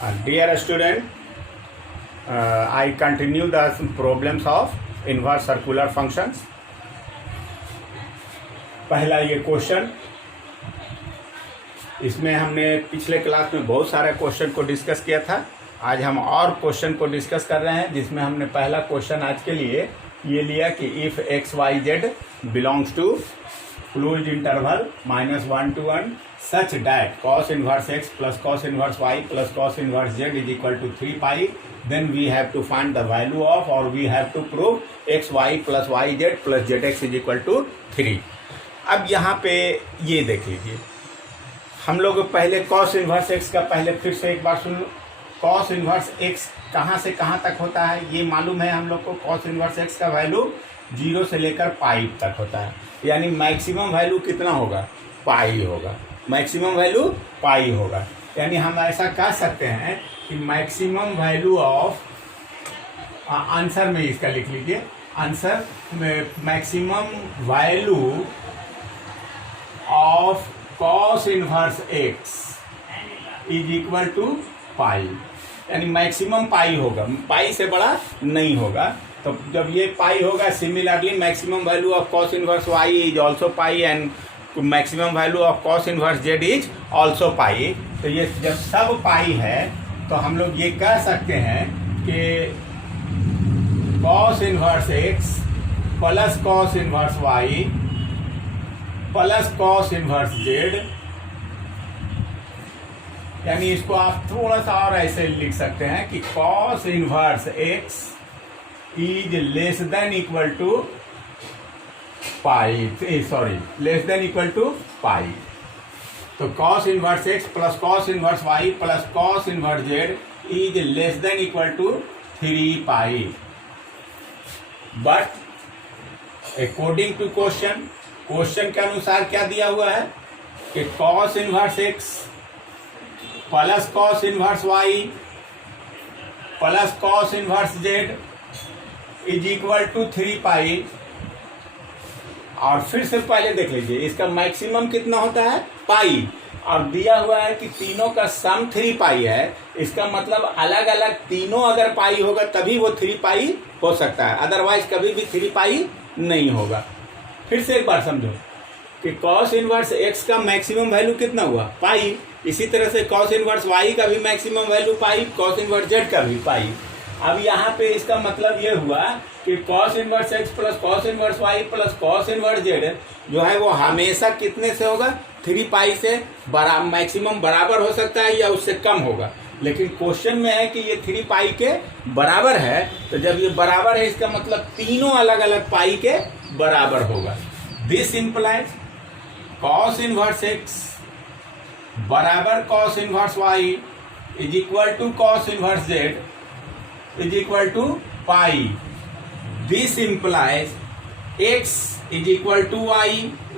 Dear student, I continue the problems of inverse circular functions. पहला ये question, इसमें हमने पिछले क्लास में बहुत सारे क्वेश्चन को डिस्कस किया था। आज हम और क्वेश्चन को डिस्कस कर रहे हैं, जिसमें हमने पहला क्वेश्चन आज के लिए ये लिया कि if x y z belongs to closed interval -1 to 1 such that cos inverse x plus cos inverse y plus cos inverse z is equal to 3 pi, then we have to find the value of, or we have to prove x y plus y z plus z x is equal to 3। अब यहाँ पे ये देख लीजिए, हम लोग पहले cos inverse x का पहले फिर से एक बार सुन लो। cos inverse x कहाँ से कहाँ तक होता है ये मालूम है हम लोग को। cos inverse x का वैल्यू 0 से लेकर पाई तक होता है, यानी मैक्सिमम वैल्यू कितना होगा, पाई होगा। मैक्सिमम वैल्यू पाई होगा, यानी हम ऐसा कह सकते हैं कि मैक्सिमम वैल्यू ऑफ, आंसर में इसका लिख लीजिए, answer maximum value of cos inverse x is equal to pi, यानी मैक्सिमम पाई होगा, पाई से बड़ा नहीं होगा। तो जब ये पाई होगा, similarly maximum value of cos inverse y is also pi and maximum value of cos inverse z is also pi. तो ये जब सब पाई है तो हम लोग ये कह सकते हैं कि cos inverse x plus cos inverse y plus cos inverse z, यानी इसको आप थोड़ा सा और ऐसे लिख सकते हैं कि cos inverse x is less than equal to pi, less than equal to pi. तो cos inverse x plus cos inverse y plus cos inverse z is less than equal to 3 pi. But according to question के अनुसार क्या दिया हुआ है कि cos inverse x plus cos inverse y plus cos inverse z is equal to 3 pi. और फिर से पहले देख लीजिए, इसका मैक्सिमम कितना होता है, पाई, और दिया हुआ है कि तीनों का सम 3 पाई है। इसका मतलब अलग अलग तीनों अगर पाई होगा तभी वो 3 पाई हो सकता है, अदरवाइज कभी भी 3 पाई नहीं होगा। फिर से एक बार समझो कि cos इनवर्स x का मैक्सिमम वैल्यू कितना हुआ, पाई। इसी तरह से cos इनवर्स y का भी maximum value pi, cos inverse z का भी पाई। अब यहाँ पे इसका मतलब ये हुआ कि cos inverse x plus cos inverse y plus cos inverse z जो है वो हमेशा कितने से होगा, 3 पाई से मैक्सिमम बराबर हो सकता है या उससे कम होगा। लेकिन क्वेश्चन में है कि ये 3 पाई के बराबर है, तो जब ये बराबर है इसका मतलब तीनों अलग अलग पाई के बराबर होगा। This implies cos inverse x बराबर cos inverse y is equal to cos inverse z is equal to pi. This implies x is equal to y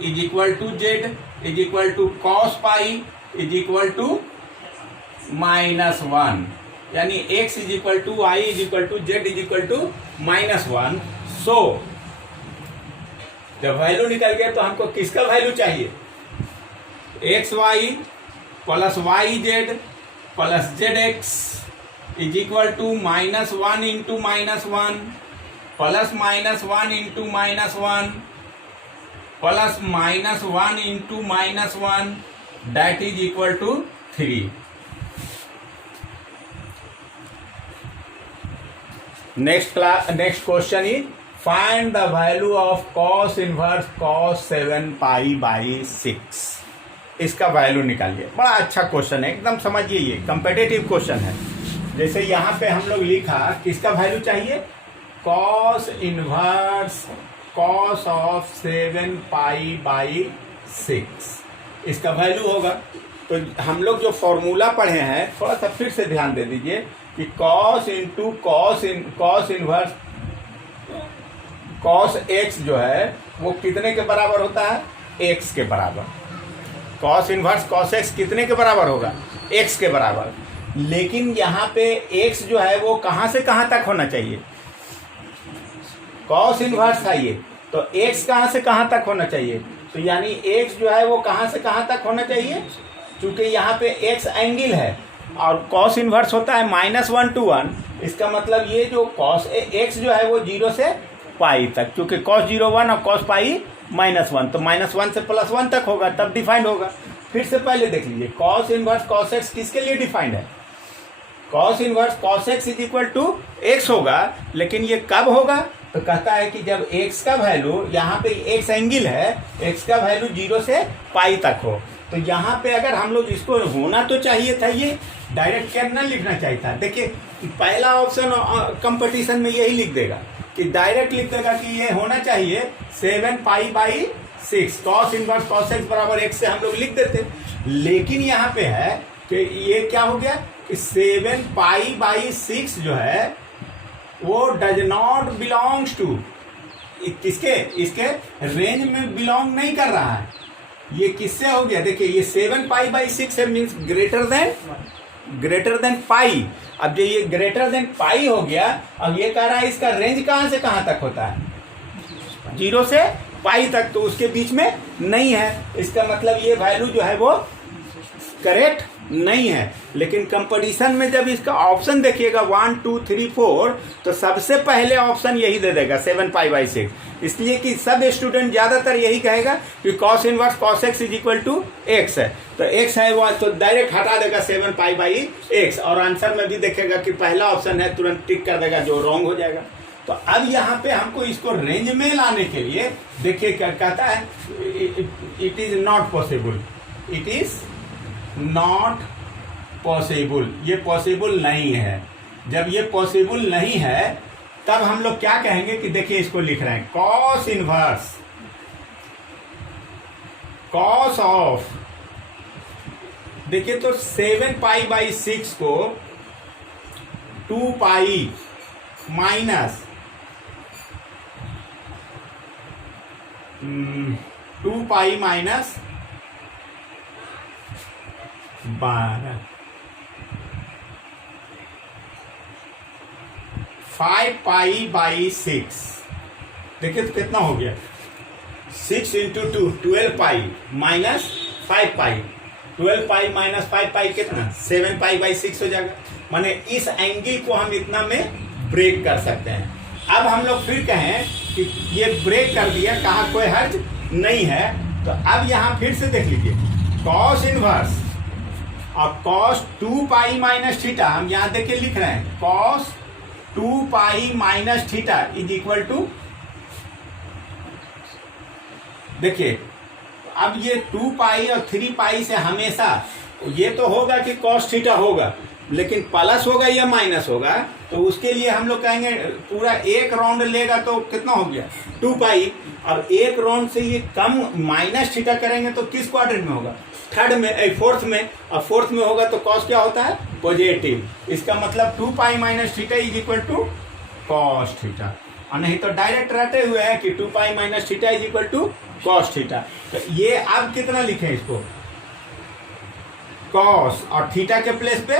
is equal to z is equal to cos pi is equal to -1, यानी x is equal to y is equal to z is equal to -1। So जब value निकल गया तो हमको किसका value चाहिए, x y plus y z plus z x is equal to -1 into -1 plus -1 into -1 plus -1 into -1 that is equal to 3। Next question is find the value of cos inverse cos 7 pi by 6। इसका value निकालिए। बड़ा अच्छा question है, एकदम समझिए, ये competitive question है। जैसे यहाँ पे हम लोग लिखा, किसका वैल्यू चाहिए, cos inverse cos of 7 pi by 6, इसका वैल्यू होगा। तो हम लोग जो फॉर्मूला पढ़े हैं थोड़ा सा फिर से ध्यान दे दीजिए कि cos into cos inverse cos x जो है वो कितने के बराबर होता है, x के बराबर। cos इनवर्स cos x कितने के बराबर होगा, x के बराबर। लेकिन यहाँ पे x जो है वो कहाँ से कहाँ तक होना चाहिए, cos इनवर्स है ये, तो x कहाँ से कहाँ तक होना चाहिए, तो यानी x जो है वो कहाँ से कहाँ तक होना चाहिए, क्योंकि यहाँ पे x एंगल है और कॉस इनवर्स होता है -1 to 1। इसका मतलब ये जो कॉस एक्स जो है वो 0 से पाई तक, क्योंकि कॉस 0 1 और कॉस पाई -1, तो -1 से +1 तक होगा, तब डिफाइंड होगा। फिर से पहले देख लीजिए, कॉस इनवर्स कॉस एक्स किसके लिए डिफाइंड है? Cos inverse cos x is equal to x होगा, लेकिन ये कब होगा? तो कहता है कि जब एक्स का वैल्यू, यहाँ पे एक्स एंगल है, एक्स का वैल्यू 0 से पाई तक हो। तो यहाँ पे अगर हम लोग इसको होना तो चाहिए था, ये डायरेक्ट क्या ना लिखना चाहिए था। देखिए पहला ऑप्शन कंपटीशन में यही लिख देगा कि डायरेक्ट लिख देगा कि ये होना चाहिए 7π/6 कॉस इनवर्स कॉस एक्स बराबर एक्स से हम लोग लिख देते। लेकिन यहाँ पे है कि ये क्या हो गया कि 7π/6 जो है वो डज नॉट बिलोंग्स टू किसके, इसके रेंज में बिलोंग नहीं कर रहा है। ये किससे हो गया? देखिए ये 7π/6 है, मीन्स ग्रेटर देन पाई। अब जो ये ग्रेटर देन पाई हो गया, अब ये कह रहा है इसका रेंज कहां से कहां तक होता है? 0 से पाई तक, तो उसके बीच में नहीं है। इसका मतलब ये वैल्यू जो है वो करेक्ट नहीं है। लेकिन कंपटीशन में जब इसका ऑप्शन देखिएगा 1 2 3 4, तो सबसे पहले ऑप्शन यही दे देगा 7π/6, इसलिए कि सब स्टूडेंट ज्यादातर यही कहेगा कि cos inverse cos x is equal to x है, तो एक्स है वो तो डायरेक्ट हटा देगा 7π/x, और आंसर में भी देखेगा कि पहला ऑप्शन है, तुरंत टिक कर देगा, जो रॉन्ग हो जाएगा। तो अब यहाँ पे हमको इसको रेंज में लाने के लिए देखिए क्या कहता है, it is not possible, it is not possible, ये पॉसिबल नहीं है। जब ये पॉसिबल नहीं है तब हम लोग क्या कहेंगे कि देखिए इसको लिख रहे हैं कॉस इनवर्स कॉस ऑफ, देखिए तो 7π/6 को 2π माइनस 2π माइनस 12 5π/6, देखिए तो कितना हो गया 6 × 2 12π माइनस 5π, 12π माइनस 5π कितना 7π/6 हो जाएगा। माने इस एंगल को हम इतना में ब्रेक कर सकते हैं। अब हम लोग फिर कहें कि ये ब्रेक कर दिया, कहा कोई हर्ज नहीं है, तो अब यहां फिर से देख लीजिए कॉस इनवर्स और कॉस 2π माइनस थीटा, हम यहां देखिए लिख रहे हैं cos 2π minus theta is equal to, देखिए अब ये 2π और 3π से हमेशा ये तो होगा कि कॉस थीटा होगा, लेकिन प्लस होगा या माइनस होगा, तो उसके लिए हम लोग कहेंगे पूरा एक राउंड लेगा तो कितना हो गया 2π। अब एक राउंड से ये कम माइनस थीटा करेंगे तो किस क्वाड्रेंट में होगा? थर्ड में, फोर्थ में, और फोर्थ में होगा तो कॉस क्या होता है? पॉजिटिव। इसका मतलब 2π minus theta is equal to cos theta, और नहीं तो डायरेक्ट रहते हुए है कि 2π minus theta is equal to cos theta. तो ये अब कितना लिखें इसको, कॉस और थीटा के प्लेस पे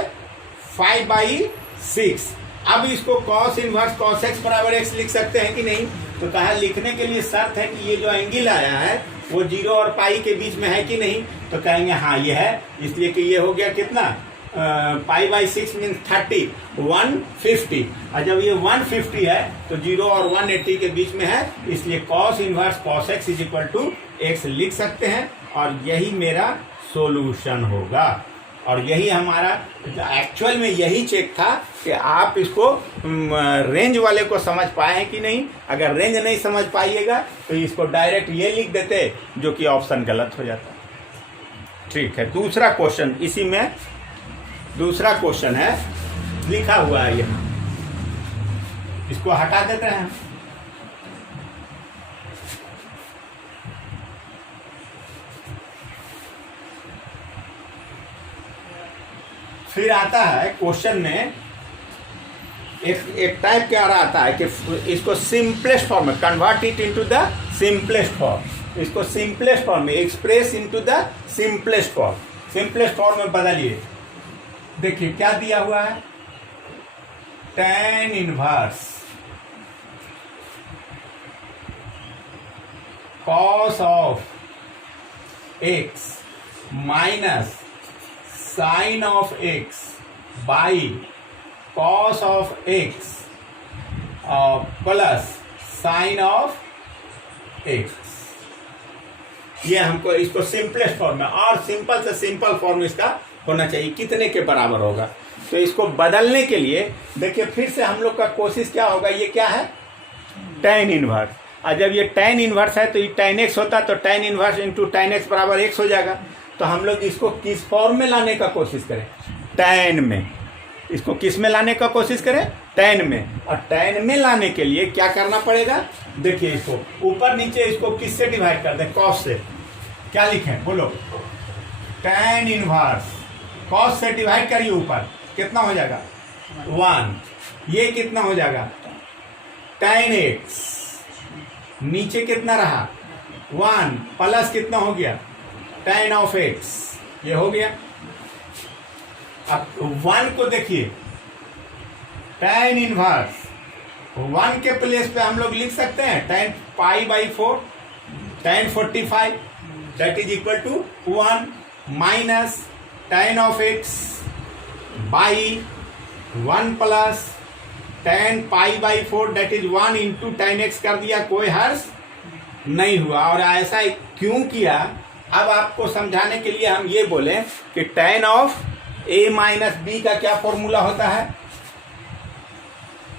5/6। अब इसको कॉस इनवर्स कॉस एक्स बराबर एक्स लिख सकते हैं कि नहीं? तो कहा लिखने के लिए शर्त है कि ये जो एंगल आया है वो 0 और पाई के बीच में है कि नहीं, तो कहेंगे हाँ ये है, इसलिए कि ये हो गया कितना π/6 मीन्स 30 150, और जब ये 150 है तो 0 और 180 के बीच में है, इसलिए cos inverse cos x is equal to x लिख सकते हैं, और यही मेरा सोल्यूशन होगा। और यही हमारा एक्चुअल में यही चेक था कि आप इसको रेंज वाले को समझ पाए हैं कि नहीं। अगर रेंज नहीं समझ पाइएगा तो इसको डायरेक्ट ये लिख देते, जो कि ऑप्शन गलत हो जाता। ठीक है, दूसरा क्वेश्चन, इसी में दूसरा क्वेश्चन है, लिखा हुआ है यहाँ, इसको हटा देते हैं। फिर आता है क्वेश्चन में एक टाइप क्या आता है कि इसको सिंपलेस्ट फॉर्म में convert it into the simplest form, इसको सिंपलेस्ट फॉर्म में express into the simplest form, simplest form में बदलिए। देखिए क्या दिया हुआ है, tan inverse cos of x minus sine of x by cos of x plus sine of x. ये हमको इसको सिंपलेस्ट फॉर्म में और सिंपल से सिंपल फॉर्म इसका होना चाहिए, कितने के बराबर होगा। तो इसको बदलने के लिए देखिए फिर से हम लोग का कोशिश क्या होगा, ये क्या है tan इनवर्स, और जब ये tan इनवर्स है तो ये tan x होता है, तो tan inverse into tan x बराबर x हो जाएगा। तो हम लोग इसको किस फॉर्म में लाने का कोशिश करें, tan में। इसको किस में लाने का कोशिश करें, tan में। और tan में लाने के लिए क्या करना पड़ेगा, देखिए इसको ऊपर नीचे इसको किससे डिवाइड कर दें, cos से। क्या लिखें बोलो, tan इनवर्स cos से डिवाइड करिए, ऊपर कितना हो जाएगा 1, ये कितना हो जाएगा tan x, नीचे कितना रहा 1 प्लस कितना हो गया tan ऑफ x, ये हो गया। अब 1 को देखिए, tan इनवर्स 1 के प्लेस पे हम लोग लिख सकते हैं tan π/4 tan 45 that is equal to 1 minus tan of x by 1 plus tan π/4 that is 1 into tan x कर दिया, कोई हर्ष नहीं हुआ। और ऐसा क्यों किया, अब आपको समझाने के लिए हम ये बोले कि tan of a minus b का क्या फॉर्मूला होता है,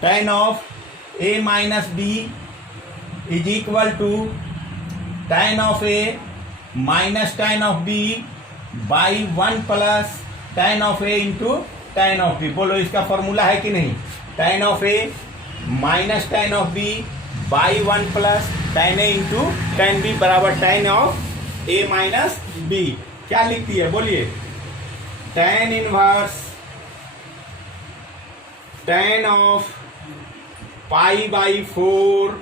tan of a minus b is equal to tan of a minus tan of b by 1 plus tan of a into tan of b। बोलो इसका फॉर्मूला है कि नहीं, tan of a minus tan of b by 1 plus tan a into tan b बराबर tan of a minus b। क्या लिखती है बोलिए, tan inverse tan of π/4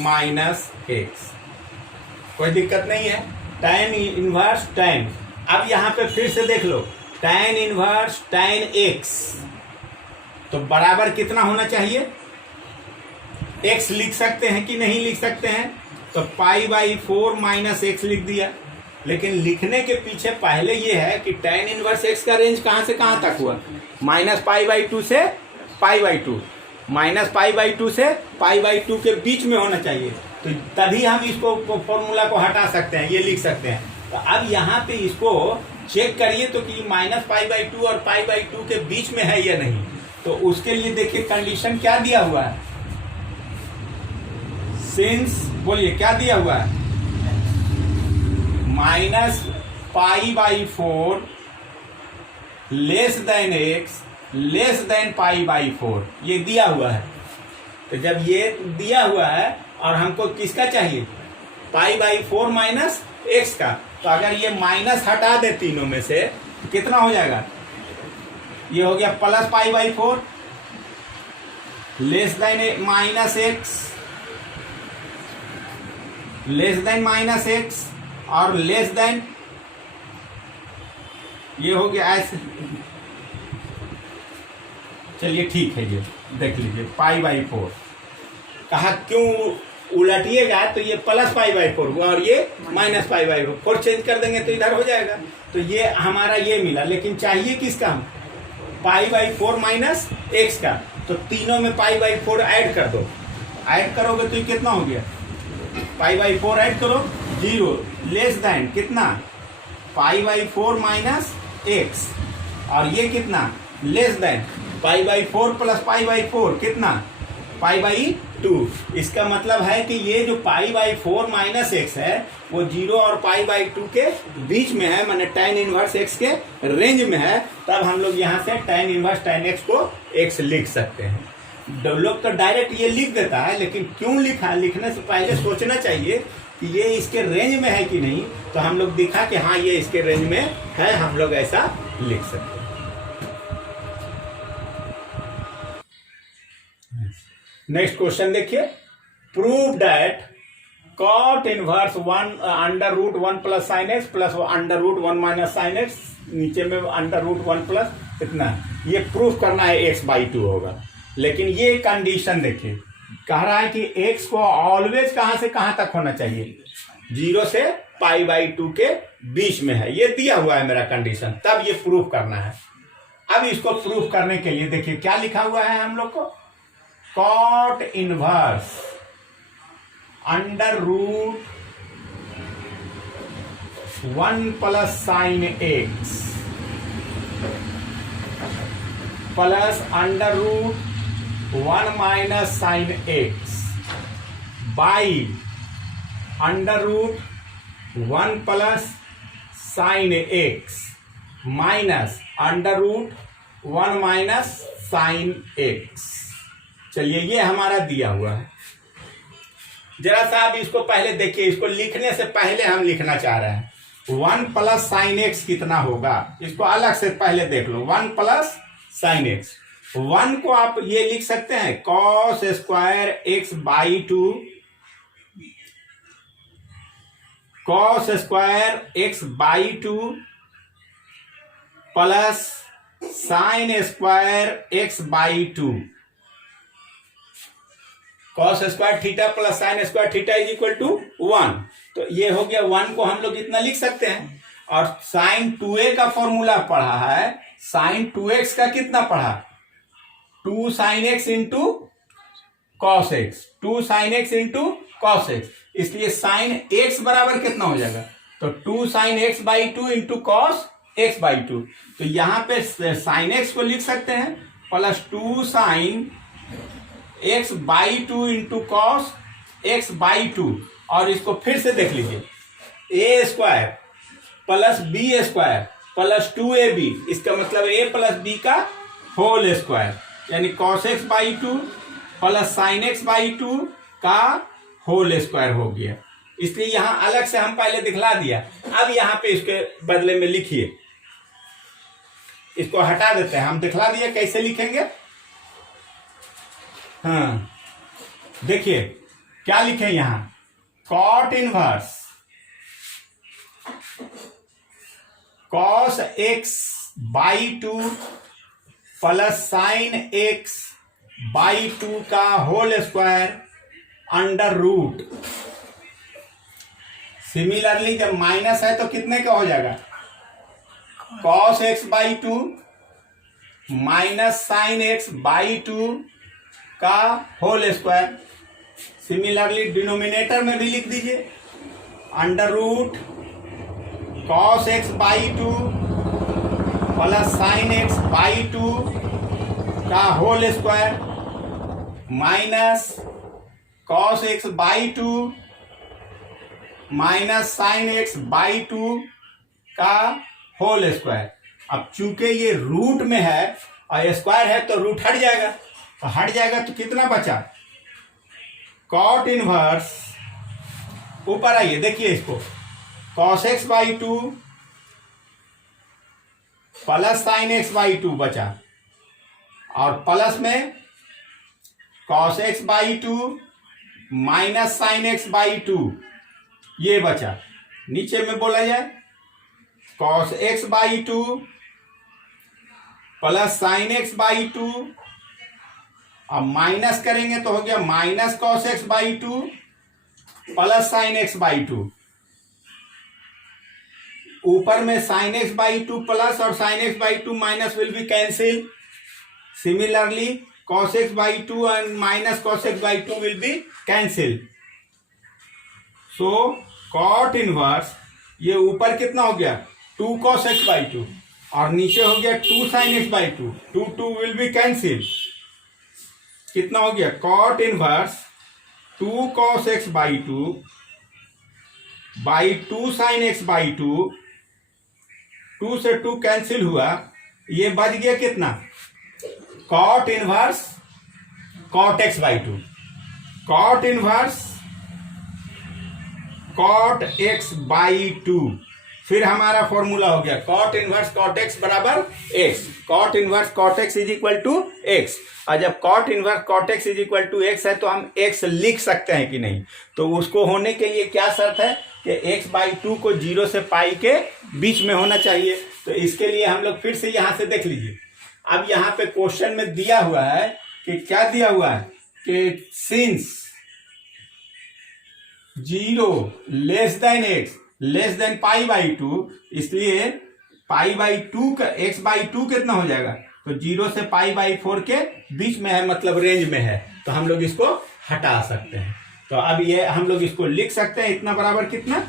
minus x। कोई दिक्कत नहीं है, tan इनवर्स tan। अब यहां पे फिर से देख लो, tan इनवर्स tan x तो बराबर कितना होना चाहिए, x लिख सकते हैं कि नहीं लिख सकते हैं, तो π/4 माइनस x लिख दिया। लेकिन लिखने के पीछे पहले ये है कि tan इनवर्स x का रेंज कहां से कहां तक हुआ, माइनस π/2 से π/2, माइनस π/2 से π/2 के बीच में होना चाहिए, तो तभी हम इसको फॉर्मूला को हटा सकते हैं, ये लिख सकते हैं। तो अब यहाँ पे इसको चेक करिए तो कि माइनस π/2 और π/2 के बीच में है या नहीं। तो उसके लिए देखिए कंडीशन क्या दिया हुआ है, सिंस बोलिए क्या दिया हुआ है, minus π/4 less than x less than π/4, ये दिया हुआ है। तो जब ये दिया हुआ है और हमको किसका चाहिए, π/4 माइनस x का, तो अगर ये माइनस हटा दे तीनों में से कितना हो जाएगा, ये हो गया plus π/4 less than minus x less than minus x और लेस देन, ये हो गया ऐसे। चलिए ठीक है, ये देख लीजिए π/4 कहा, क्यों उलटिएगा तो ये प्लस π/4 हुआ और ये माइनस π/4 चेंज कर देंगे तो इधर हो जाएगा। तो ये हमारा ये मिला, लेकिन चाहिए किसका, हम π/4 माइनस x का। तो तीनों में π/4 ऐड कर दो, ऐड करोगे तो ये कितना हो गया, π/4 ऐड करो 0 लेस देन कितना π/4 माइनस x, और ये कितना लेस देन π/4 प्लस π/4 कितना π/2। इसका मतलब है कि ये जो π/4 माइनस x है वो 0 और π/2 के बीच में है, माने tan इनवर्स x के रेंज में है। तब हम लोग यहाँ से tan इनवर्स tan x को x लिख सकते हैं। लोग तो डायरेक्ट ये लिख देता है, लेकिन क्यों लिखा, लिखने से पहले सोचना चाहिए कि ये इसके रेंज में है कि नहीं। तो हम लोग दिखा कि हाँ ये इसके रेंज में है, हम लोग ऐसा लिख सकते हैं। नेक्स्ट क्वेश्चन देखिए, prove that cot inverse 1 under root 1 plus sine x plus under root 1 minus sine x, नीचे में अंडर रूट 1 प्लस इतना, ये प्रूफ करना है x/2 होगा। लेकिन ये कंडीशन देखिए, कह रहा है कि x को ऑलवेज कहां से कहां तक होना चाहिए, 0 से π/2 के बीच में है, ये दिया हुआ है मेरा कंडीशन, तब ये प्रूफ करना है। अब इसको प्रूफ करने के लिए देखिए क्या लिखा हुआ है हम लोग को, cot inverse under root 1 plus sine x plus under root 1 minus sine x by under root 1 plus sine x minus under root 1 minus sine x. चलिए ये हमारा दिया हुआ है। जरा सा आप इसको पहले देखिए, इसको लिखने से पहले हम लिखना चाह रहे हैं 1 प्लस साइन एक्स कितना होगा, इसको अलग से पहले देख लो। 1 प्लस साइन एक्स, 1 को आप ये लिख सकते हैं cos square x by 2, cos square x by 2 plus sine square x by 2। Cos square theta plus sine square theta is equal to 1। तो ये हो गया 1 को हम लोग इतना लिख सकते हैं। और साइन 2a का फॉर्मूला पढ़ा है, साइन 2x का कितना पढ़ा, 2 sine x into cos x, 2 sine x into cos x, इसलिए साइन एक्स बराबर कितना हो जाएगा, तो 2 sine x by 2 into cos x by 2। तो यहां पे साइन एक्स को लिख सकते हैं plus 2 sine x by 2 into cos x by 2। और इसको फिर से देख लीजिए, a square plus b square plus 2ab, इसका मतलब a प्लस बी का होल स्क्वायर, यानी cos x by 2 plus sine x by 2 का होल स्क्वायर हो गया। इसलिए यहां अलग से हम पहले दिखला दिया। अब यहां पे इसके बदले में लिखिए, इसको हटा देते हैं, हम दिखला दिया कैसे लिखेंगे। हाँ देखिए क्या लिखे यहां, cot inverse cos x by 2 plus sine x by 2 का whole square under root. Similarly जब माइनस है तो कितने का हो जाएगा, cos x by 2 minus sine x by 2 का होल स्क्वायर। सिमिलरली डिनोमिनेटर में भी लिख दीजिए, under root cos x by 2 plus sine x by 2 का whole square minus cos x by 2 minus sine x by 2 का होल स्क्वायर। अब चूंकि ये रूट में है और स्क्वायर है तो रूट हट जाएगा, तो हट जाएगा तो कितना बचा, कॉट इनवर्स, ऊपर आइए देखिए इसको, cos x by 2 plus sine x by 2 बचा, और प्लस में cos x by 2 minus sine x by 2 ये बचा। नीचे में बोला जाए cos x by 2 plus sine x by 2, अब माइनस करेंगे तो हो गया minus cos x by 2 plus sine x by 2। ऊपर में साइन एक्स बाई 2 प्लस और sign x by 2 minus will be cancel. Similarly cos x by 2 and minus cos x by 2 will be cancel. So cot inverse ये ऊपर कितना हो गया 2 cos x by 2 और नीचे हो गया 2 sin x by 2, 2 will be cancel। कितना हो गया cot inverse 2 cos x by 2 by 2 sin x by 2, 2 से 2 कैंसिल हुआ, ये बच गया कितना cot inverse cot x by 2, cot inverse cot x by 2। फिर हमारा फॉर्मूला हो गया cot इनवर्स cot x बराबर x, cot inverse cot x is equal to x। और जब cot inverse cot x is equal to x है तो हम x लिख सकते हैं कि नहीं, तो उसको होने के लिए क्या शर्त है कि x by 2 को 0 से पाई के बीच में होना चाहिए। तो इसके लिए हम लोग फिर से यहां से देख लीजिए, अब यहां पे क्वेश्चन में दिया हुआ है कि क्या दिया हुआ है कि since 0 less than x less than pi by 2, इसलिए पाई बाई टू का एक्स बाई टू कितना हो जाएगा, तो 0 से पाई बाई 4 के बीच में है, मतलब रेंज में है, तो हम लोग इसको हटा सकते हैं। तो अब ये हम लोग इसको लिख सकते हैं, इतना बराबर कितना,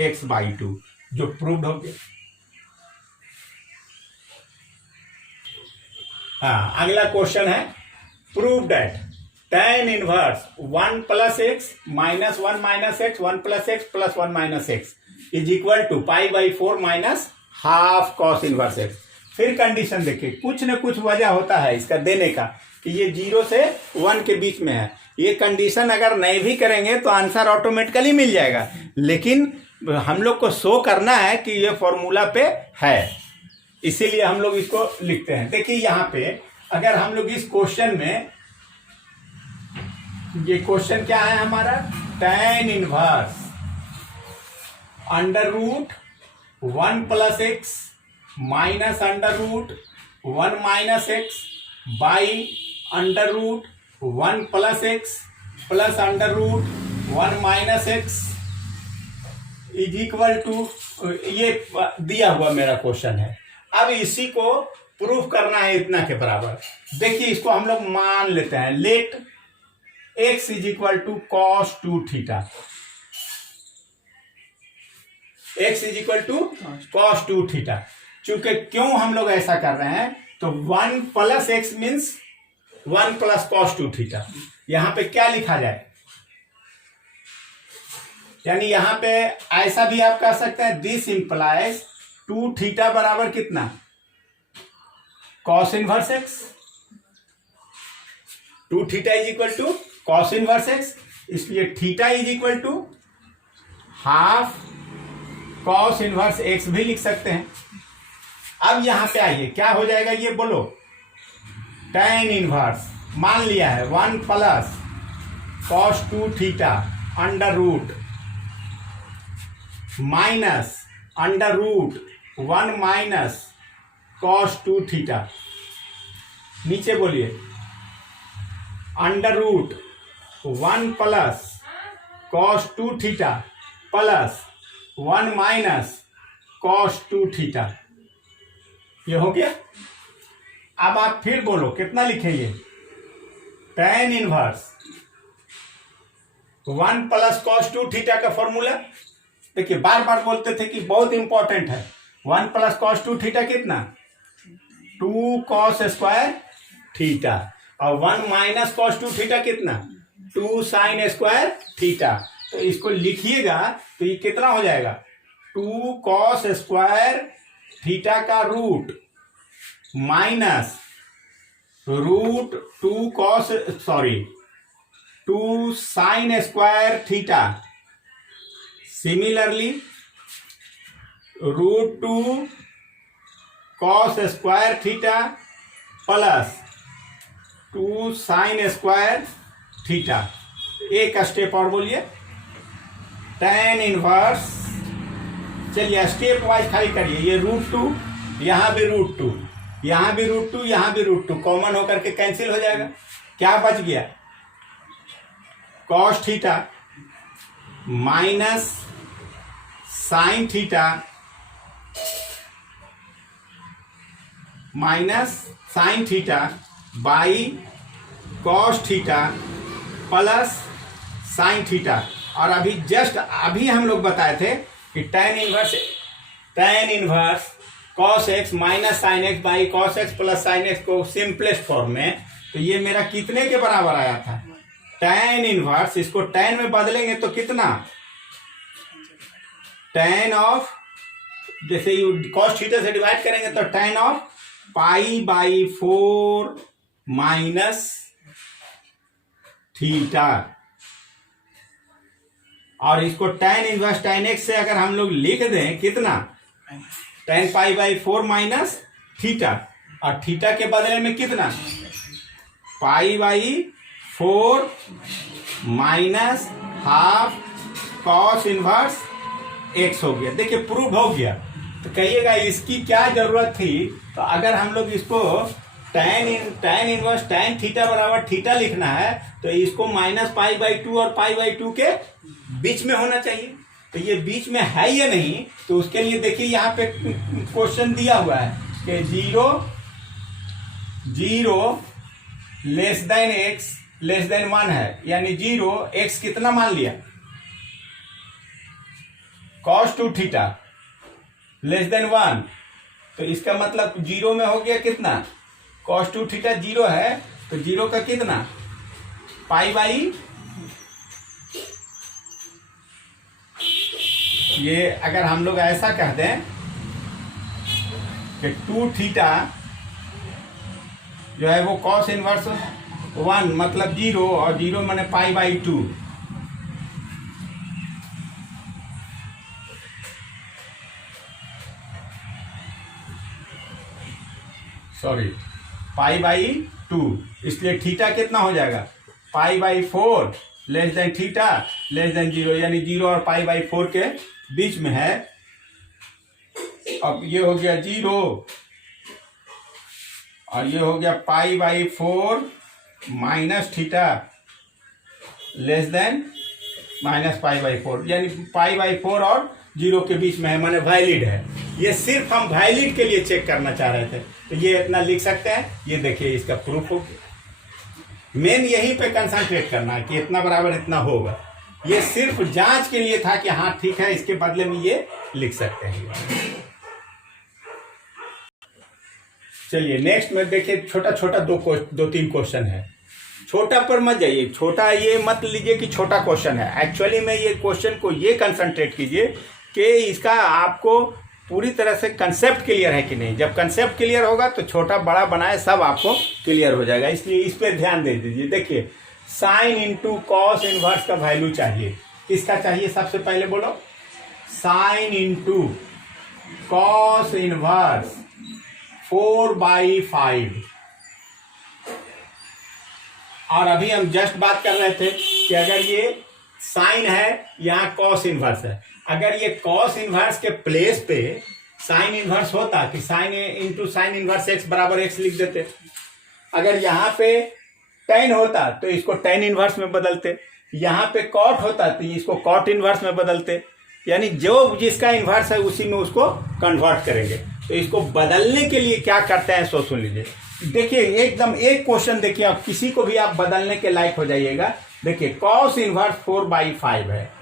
एक्स बाई टू, जो प्रूव्ड हो गया। हाँ, अगला क्वेश्चन है, prove that tan inverse 1 plus x minus 1 minus x 1 plus x plus 1 minus x is equal to pi by 4 minus half cos inverse x. फिर कंडीशन देखिए, कुछ न कुछ वजह होता है इसका देने का कि ये 0 से 1 के बीच में है। ये कंडीशन अगर नहीं भी करेंगे तो आंसर ऑटोमेटिकली मिल जाएगा, लेकिन हम लोग को शो करना है कि ये फॉर्मूला पे है, इसीलिए हम लोग इसको लिखते हैं। देखिए यहाँ पे अगर हम लोग इस क्वेश्चन में, ये क्वेश्चन क्या है हमारा, tan inverse under root 1 plus x minus under root 1 minus x by under root 1 plus x plus under root 1 minus x is equal to, ये दिया हुआ मेरा क्वेश्चन है। अब इसी को प्रूफ करना है इतना के बराबर। देखिए इसको हम लोग मान लेते हैं, let x is equal to cos 2 theta, x is equal to cos 2 theta. चूंकि क्यों हम लोग ऐसा कर रहे हैं, तो 1 plus x means 1 plus cos 2 theta. यहां पे क्या लिखा जाए, यानी यहां पे ऐसा भी आप कह सकते हैं, दिस इंप्लाइज 2 थीटा बराबर कितना, cos inverse x. 2 theta is equal to cos inverse x, इसलिए theta is equal to half cos inverse x भी लिख सकते हैं। अब यहां पे आइए, क्या हो जाएगा ये बोलो, tan इनवर्स मान लिया है 1 plus cos 2 theta under root minus under root 1 minus cos 2 theta, नीचे बोलिए under root 1 plus cos 2 theta plus 1 minus cos 2 theta, ये हो गया। अब आप फिर बोलो कितना लिखेंगे, tan inverse 1 plus cos 2 theta का फॉर्मूला, देखिए बार बार बोलते थे कि बहुत इंपॉर्टेंट है। 1 प्लस कॉस 2 थीटा कितना, 2 कॉस स्क्वायर थीटा, और 1 माइनस कॉस 2 थीटा कितना, 2 साइन स्क्वायर थीटा। तो इसको लिखिएगा तो ये कितना हो जाएगा, 2 कॉस स्क्वायर थीटा का root minus root 2 cos 2 sine square theta, similarly root 2 cos square theta plus 2 sine square theta. एक स्टेप और बोलिए, tan इनवर्स, चलिए स्टेप वाइज खाली करिए, ये रूट 2, यहां भी रूट 2, यहां भी रूट 2, यहां भी रूट 2, कॉमन होकर के कैंसिल हो जाएगा। क्या बच गया, cos theta minus sine theta minus sine theta by cos theta plus sine theta. और अभी जस्ट अभी हम लोग बताए थे कि tan inverse cos x minus sine x by cos x plus sine x को सिंपलेस्ट फॉर्म में, तो ये मेरा कितने के बराबर आया था, tan इनवर्स, इसको tan में बदलेंगे तो कितना, tan ऑफ, जैसे कॉस थीटा से डिवाइड करेंगे तो tan of pi by 4 minus theta, और इसको tan इनवर्स tan एक्स से अगर हम लोग लिख दें कितना, tan pi by 4 minus theta, और थीटा के बदले में कितना, पाई by 4 minus half cos inverse x हो गया। देखिए प्रूव हो गया। तो कहिएगा इसकी क्या जरूरत थी, तो अगर हम लोग इसको tan इनवर्स tan थीटा बराबर थीटा लिखना है तो इसको माइनस पाई बाई 2 और पाई बाई 2 के बीच में होना चाहिए, तो ये बीच में है या नहीं, तो उसके लिए देखिए यहाँ पे क्वेश्चन दिया हुआ है कि 0 less than x less then 1 है, यानी 0 x कितना मान लिया cos 2 थीटा लेस देन 1, तो इसका मतलब 0 में हो गया कितना cos 2 थीटा 0 है, तो 0 का कितना पाई बाई, ये अगर हम लोग ऐसा कह दें कि 2 थीटा जो है वो cos इनवर्स 1 मतलब 0 और 0 माने pi by 2, sorry pi by 2, इसलिए थीटा कितना हो जाएगा पाई by 4 less than theta less than 0, यानी 0 और पाई बाई 4 के बीच में है। अब ये हो गया 0 और ये हो गया पाई by 4 minus theta less than minus pi by 4, यानी पाई बाई 4 और 0 के बीच में है, माने वैलिड है। ये सिर्फ हम वैलिड के लिए चेक करना चाह रहे थे, तो ये इतना लिख सकते हैं। ये देखिए इसका प्रूफ हो गया। मेन यहीं पे कंसंट्रेट करना है कि इतना बराबर इतना होगा। ये सिर्फ जांच के लिए था कि हाँ ठीक है, इसके बदले में ये लिख सकते हैं। चलिए नेक्स्ट में देखिए, छोटा छोटा दो तीन क्वेश्चन है। छोटा पर मत जाइए, छोटा ये मत लीजिए कि छोटा क्वेश्चन है। एक्चुअली में ये क्वेश्चन को ये कंसंट्रेट कीजिए कि इसका आपको पूरी तरह से कंसेप्ट क्लियर है कि नहीं। जब कंसेप्ट क्लियर होगा तो छोटा बड़ा बनाए सब आपको क्लियर हो जाएगा, इसलिए इस पर ध्यान दे दीजिए। देखिए साइन इंटू कॉस इनवर्स का वैल्यू चाहिए, किसका चाहिए सबसे पहले बोलो, साइन इंटू कॉस इनवर्स 4/5। और अभी हम जस्ट बात कर रहे थे कि अगर ये साइन है यहाँ कॉस इनवर्स है, अगर ये कॉस इनवर्स के प्लेस पे साइन इनवर्स होता कि sine into sine inverse x बराबर x लिख देते। अगर यहाँ पे टेन होता तो इसको टेन इनवर्स में बदलते, यहाँ पे कॉट होता तो इसको कॉट इनवर्स में बदलते, यानी जो जिसका इनवर्स है उसी में उसको कन्वर्ट करेंगे। तो इसको बदलने के लिए क्या करते हैं सो सुन लीजिए। देखिए एकदम एक क्वेश्चन देखिए, आप किसी को भी आप बदलने के लायक हो जाइएगा। देखिए कॉस इनवर्स 4/5 है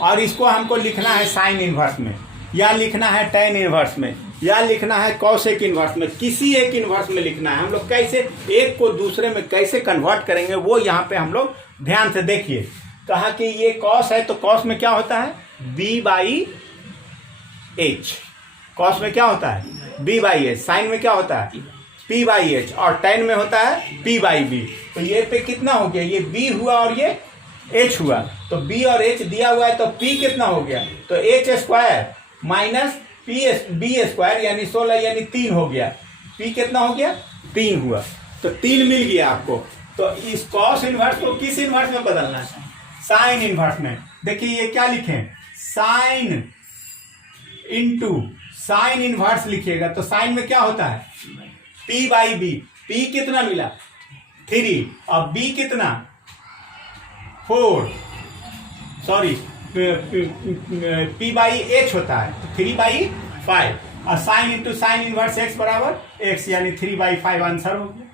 और इसको हमको लिखना है साइन इनवर्स में, या लिखना है टेन इनवर्स में, या लिखना है कॉसेक इनवर्स में, किसी एक इनवर्स में लिखना है। हम लोग कैसे एक को दूसरे में कैसे कन्वर्ट करेंगे वो यहाँ पे हम लोग ध्यान से देखिए। कहा कि ये कॉस है तो कॉस में क्या होता है b/h, कॉस में क्या होता है b/h, साइन में क्या होता है p/h और टेन में होता है p/b। तो ये पे कितना हो गया, ये b हुआ और ये h हुआ, तो b और h दिया हुआ है तो p कितना हो गया, तो h² माइनस b² यानी 16 यानी 3 हो गया। p कितना हो गया 3 हुआ, तो 3 मिल गया आपको। तो इस कॉस इनवर्स को किस इनवर्स में बदलना है, साइन इनवर्स में। देखिए ये क्या लिखें, साइन इंटू साइन इनवर्स लिखिएगा तो साइन में क्या होता है p/b, p कितना मिला 3 और b कितना 4, सॉरी p/h होता है 3/5 और sine into sine inverse x बराबर x यानी 3/5 आंसर हो गया।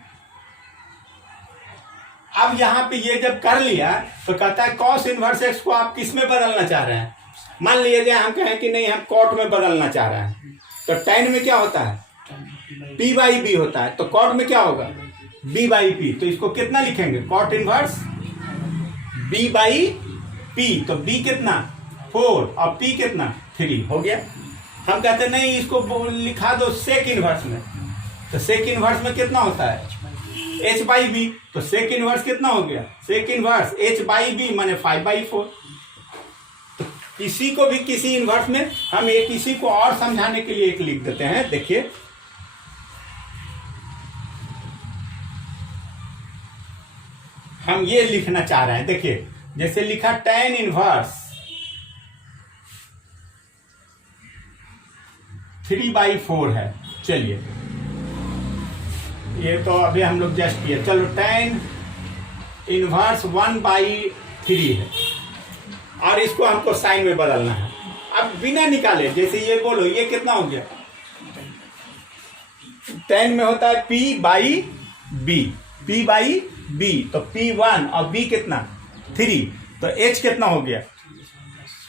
अब यहाँ पे ये जब कर लिया तो कहता है कॉस इनवर्स x को आप किस में बदलना चाह रहे हैं। मान लीजिए हम कहें कि नहीं हम कॉट में बदलना चाह रहे हैं, तो टेन में क्या होता है p/b होता है, तो कॉट में क्या होगा b/p। तो इसको कितना लिखेंगे कॉट इनवर्स b/p, तो b कितना 4 और p कितना 3 हो गया। हम कहते नहीं इसको लिखा दो सेक इनवर्स में, तो सेक इनवर्स में कितना होता है h/b, तो सेक इनवर्स कितना हो गया सेक इनवर्स h/b माने 5/4। तो किसी को भी किसी इनवर्स में हम एक किसी को और समझाने के लिए एक लिख देते हैं। देखिए हम ये लिखना चाह रहे हैं, देखिए जैसे लिखा टेन इनवर्स 3/4 है। चलिए ये तो अभी हम लोग जस्ट किए, चलो टेन इनवर्स 1/3 है। और इसको हमको साइन में बदलना है। अब बिना निकाले जैसे ये बोलो, ये कितना हो गया, 10 में होता है P by B, P by B, तो P1 और B कितना 3, तो H कितना हो गया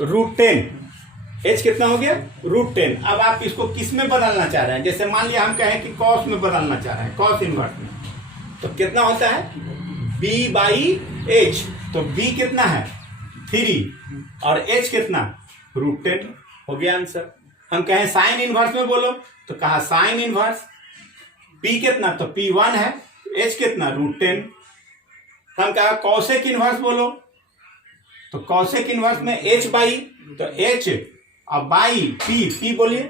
√10, H कितना हो गया √10। अब आप इसको किस में बदलना चाह रहे हैं, जैसे मान लिया हम कहें कि कॉस में बदलना चाह रहे हैं, कॉस इनवर्स में, तो कितना होता है B बाई H, तो B कितना है 3 और H कितना √10, हो गया आंसर। हम कहें साइन इनवर्स में बोलो, तो कहा साइन इनवर्स, P कितना, तो P1 है, H कितना √10। हम कहा कौसेक इनवर्स बोलो, तो कौसेक इनवर्स में H बाई, तो H और बाई P बोलिए,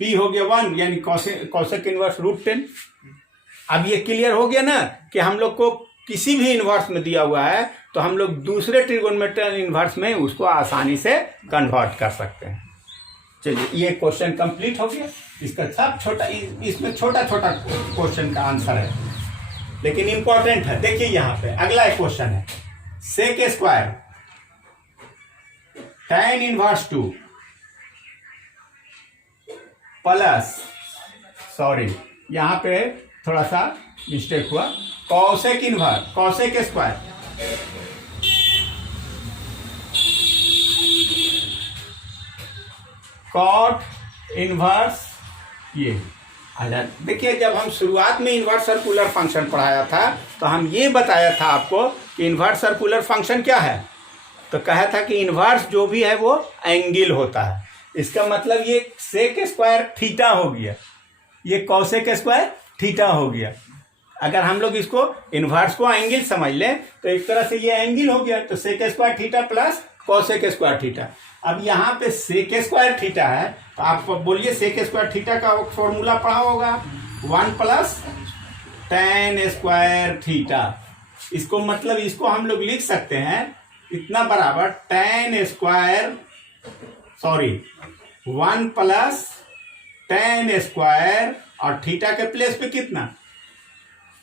P हो गया 1, यानी कौसेक इनवर्स √10। अब ये क्लियर हो गया ना कि हम लोग को किसी भी इन्वर्स में दिया हुआ है तो हम लोग दूसरे ट्रिगोनोमेट्रिक इन्वर्स में उसको आसानी से कन्वर्ट कर सकते हैं। चलिए, ये क्वेश्चन कंप्लीट हो गया। इसका सब छोटा, इसमें छोटा छोटा क्वेश्चन का आंसर है, लेकिन इंपॉर्टेंट है। देखिए यहाँ पे अगला एक क्वेश्चन है, sec square tan inverse 2 plus, sorry यहाँ पे थोड़ा सा मिस्टेक हुआ, cosec inverse, cosec square cot inverse, ये देखिए, जब हम शुरुआत में इनवर्स सर्कुलर फंक्शन पढ़ाया था तो हम ये बताया था आपको कि इनवर्स सर्कुलर फंक्शन क्या है, तो कहा था कि इनवर्स जो भी है वो एंगल होता है। इसका मतलब ये सेक स्क्वायर थीटा हो गया, ये कॉसेक स्क्वायर थीटा हो गया। अगर हम लोग इसको इनवर्स को एंगल समझ लें तो एक तरह से ये एंगल हो गया, तो sec square theta plus cosec square theta. अब यहाँ पे सेक स्क्वायर थीटा है, तो आप बोलिए सेक स्क्वायर थीटा का फॉर्मूला पढ़ा होगा, 1 प्लस tan स्क्वायर थीटा। इसको मतलब इसको हम लोग लिख सकते हैं इतना बराबर tan square, sorry 1 plus tan square और थीटा के प्लेस पे कितना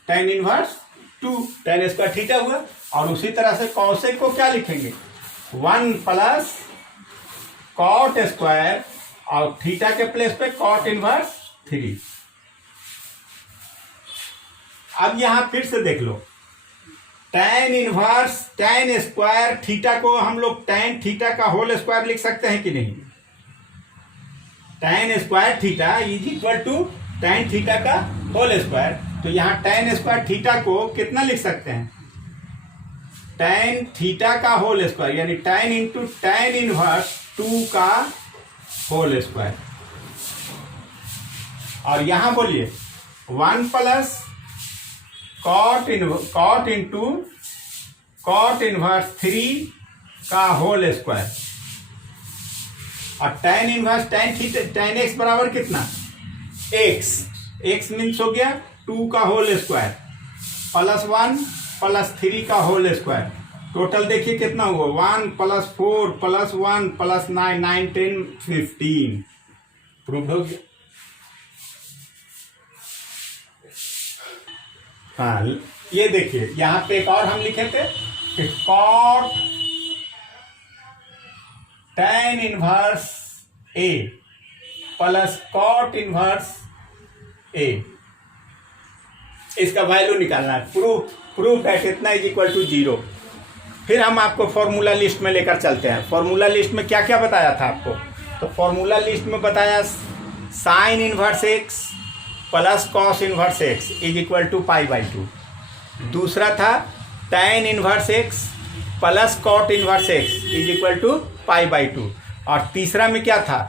tan inverse 2, tan square theta हुआ। और उसी तरह से कॉसेक को क्या लिखेंगे, 1 प्लस कॉट स्क्वायर और थीटा के प्लेस पे कॉट इनवर्स 3। अब यहां फिर से देख लो, tan inverse tan square theta को हम लोग tan थीटा का होल स्क्वायर लिख सकते हैं कि नहीं, tan square theta is equal to tan theta का होल स्क्वायर। तो यहाँ tan स्क्वायर थीटा को कितना लिख सकते हैं, tan थीटा का होल स्क्वायर, यानी tan इंटू tan इनवर्स 2 का होल स्क्वायर। और यहां बोलिए 1 plus cot into cot inverse 3 का होल स्क्वायर। और tan इनवर्स tan x बराबर कितना, x मीन्स हो गया 2 का होल स्क्वायर प्लस 1 प्लस 3 का होल स्क्वायर। टोटल देखिए कितना हुआ, 1 प्लस 4 प्लस 1 प्लस 9, 9 10 15। प्रूव हो गया। हाँ, ये देखिए यहां पे एक और हम लिखे थे कि cot tan inverse a plus cot inverse a, इसका वैल्यू निकालना है। प्रूफ है कितना इज इक्वल टू 0। फिर हम आपको फॉर्मूला लिस्ट में लेकर चलते हैं। फॉर्मूला लिस्ट में क्या क्या बताया था आपको, तो फॉर्मूला लिस्ट में बताया sine inverse x plus cos inverse x is equal to π/2। दूसरा था tan inverse x plus cot inverse x is equal to π/2। और तीसरा में क्या था,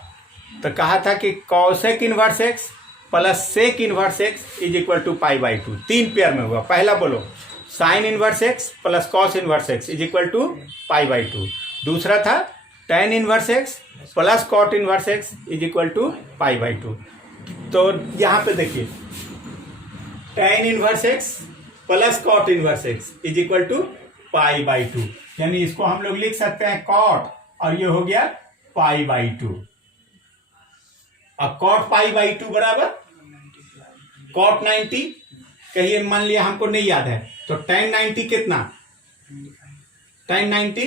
तो कहा था कि cosec inverse x plus sec inverse x is equal to π/2। 3 pair में हुआ। पहला बोलो sine inverse x plus cos inverse x is equal to π/2। दूसरा था tan inverse x plus cot inverse x is equal to π/2। तो यहाँ पे देखिए tan inverse x plus cot inverse x is equal to π/2, यानी इसको हम लोग लिख सकते हैं कॉट, और ये हो गया π/2। अब कॉट π/2 बराबर कॉट 90, कहिए मान लिया हमको नहीं याद है, तो tan 90 कितना, tan 90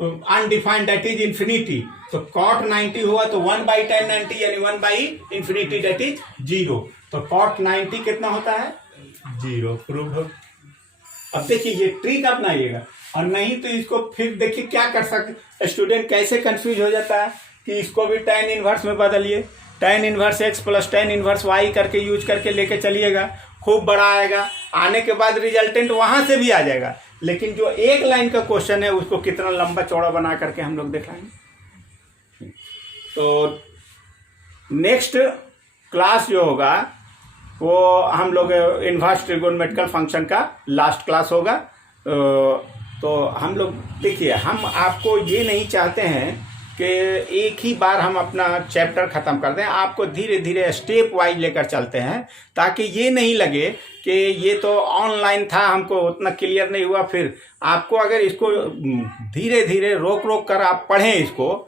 undefined that is infinity, तो cot 90 हुआ तो 1/tan 90 यानी 1/infinity दैट इज 0, तो cot 90 कितना होता है 0, प्रूव हो। अब देखिए ये ट्रिक अपनाइएगा, और नहीं तो इसको फिर देखिए क्या कर सकते स्टूडेंट, कैसे कंफ्यूज हो जाता है कि इसको भी tan इनवर्स में बदलिए, tan inverse x plus tan inverse y करके यूज करके लेके चलिएगा, खूब बड़ा आएगा, आने के बाद रिजल्टेंट वहां से भी आ जाएगा, लेकिन जो एक लाइन का क्वेश्चन है उसको कितना लंबा चौड़ा बना करके हम लोग दिखाएंगे। तो नेक्स्ट क्लास जो होगा वो हम लोग इनवर्स ट्रिगोनोमेट्रिकल फंक्शन का लास्ट क्लास होगा। तो हम लोग देखिए, हम आपको ये नहीं चाहते हैं कि एक ही बार हम अपना चैप्टर ख़त्म कर दें, आपको धीरे धीरे स्टेप वाइज लेकर चलते हैं, ताकि ये नहीं लगे कि ये तो ऑनलाइन था हमको उतना क्लियर नहीं हुआ। फिर आपको अगर इसको धीरे धीरे रोक रोक कर आप पढ़ें इसको,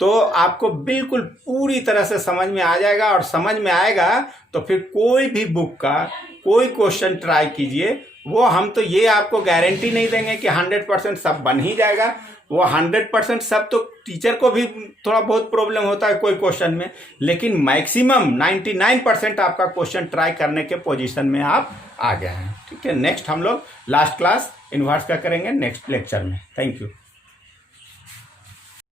तो आपको बिल्कुल पूरी तरह से समझ में आ जाएगा, और समझ में आएगा तो फिर कोई भी बुक का कोई क्वेश्चन ट्राई कीजिए, वो हम तो ये आपको गारंटी नहीं देंगे कि 100% सब बन ही जाएगा, वो 100% सब तो टीचर को भी थोड़ा बहुत प्रॉब्लम होता है कोई क्वेश्चन में, लेकिन मैक्सिमम 99% आपका क्वेश्चन ट्राई करने के पोजीशन में आप आ गए हैं। ठीक है, नेक्स्ट हम लोग लास्ट क्लास इनवर्स का करेंगे नेक्स्ट लेक्चर में। Thank you.